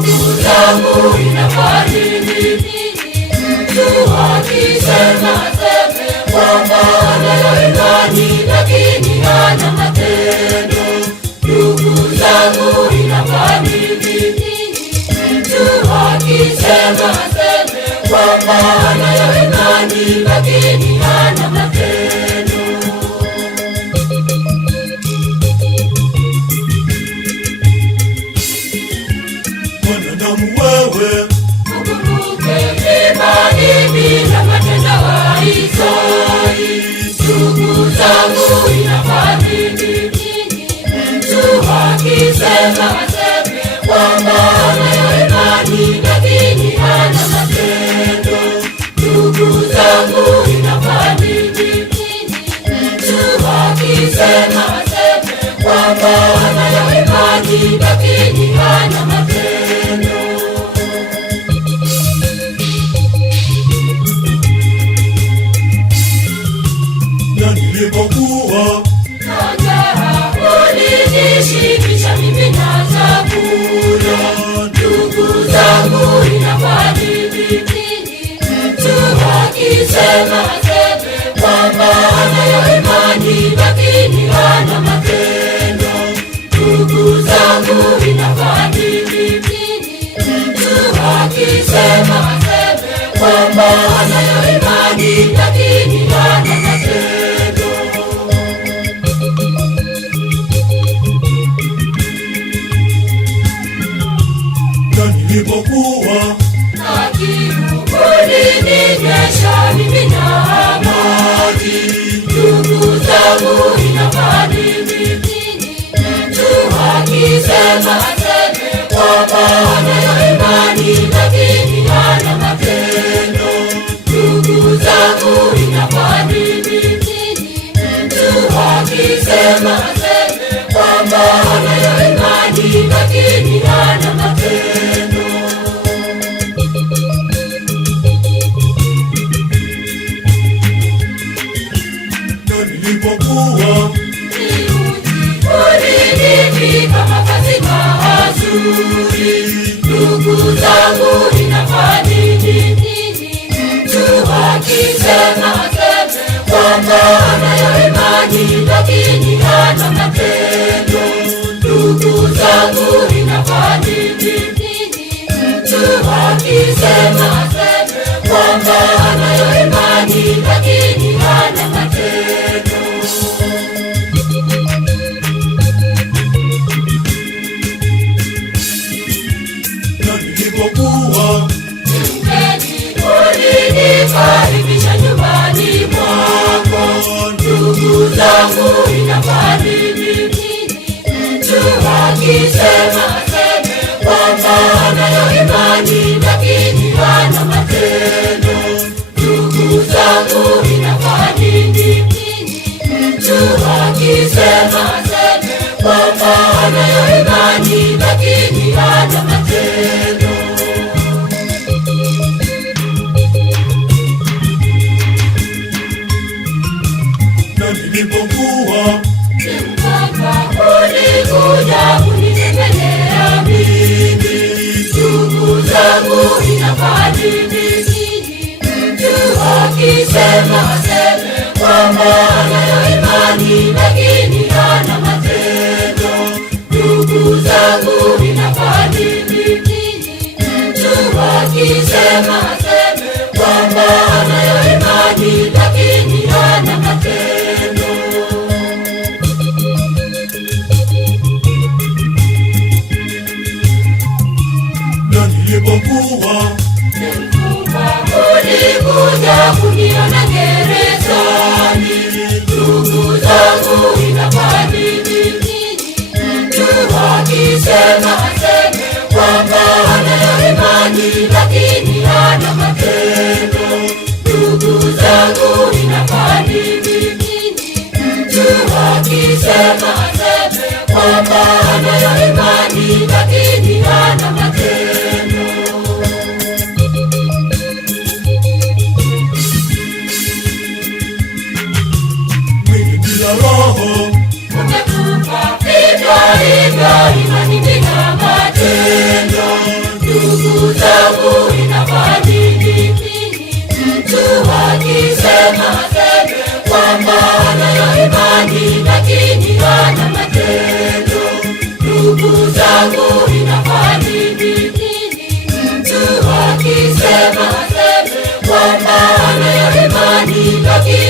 Ndugu zangu, inafaa nini mtu akisema seme kwamba anayo imani lakini hana matendo? Ndugu zangu, inafaa nini mtu akisema seme kwamba anayo imani lakini hana matendo? Mwanadamu wewe, ukumbuke imani bila matendo haifai. Ndugu zangu, inafaa nini mtu akisema aseme kwamba anayo imani lakini hana matendo? Ndugu zangu, inafaa nini mtu akisema aseme kwamba anayo imani lakini hana matendo? na nilipokuwa na njaa ulinishibisha mimi na chakula. Ndugu zangu, inafaa nini mtu akisema aseme kwamba anayo imani lakini hana matendo? Ndugu zangu, inafaa nini mtu akisema aseme kwamba anayo imani lakini hana matendo? na nilipokuwa na kiu ulininywesha mimi na maji. Ndugu zangu, inafaa nini mtu akisema aseme kwamba anayo imani lakini hana matendo? Ndugu zangu, inafaa nini mtu akisema aseme kwamba anayo imani lakini hana matendo? na nilipokuwa ulinivika mavazi mazuri. Ndugu zangu, inafaa nini mtu akisema aseme kwamba anayo imani lakini hana matendo? Ndugu zangu, inafaa nini mtu akisema aseme kwamba anayo imani lakini hana matendo? na nilipokuwa Mgeni ulinikaribisha nyumbani mwako. Ndugu zangu, inafaa nini mtu akisema aseme kwamba anayo imani lakini hana matendo? Ndugu zangu, inafaa nini mtu akisema aseme kwamba anayo imani lakini hana matendo? na nilipokuwa Mganga ulikuja kunitembelea mimi. Ndugu zangu, inafaa nini mtu akisema aseme kwamba anayo imani lakini hana matendo? Ndugu zangu, inafaa nini mtu akisema aseme kwamba anayo imani lakini hana matendo? na nilipokuwa ulikuja kuniona gerezani. Ndugu zangu, inafaa nini mtu akisema aseme kwamba anayo imani lakini hana matendo? Ndugu zangu, inafaa nini mtu akisema aseme kwamba anayo imani lakini hana matendo? mwili bila roho, Umekufa vivyo hivyo, imani bila matendo. haki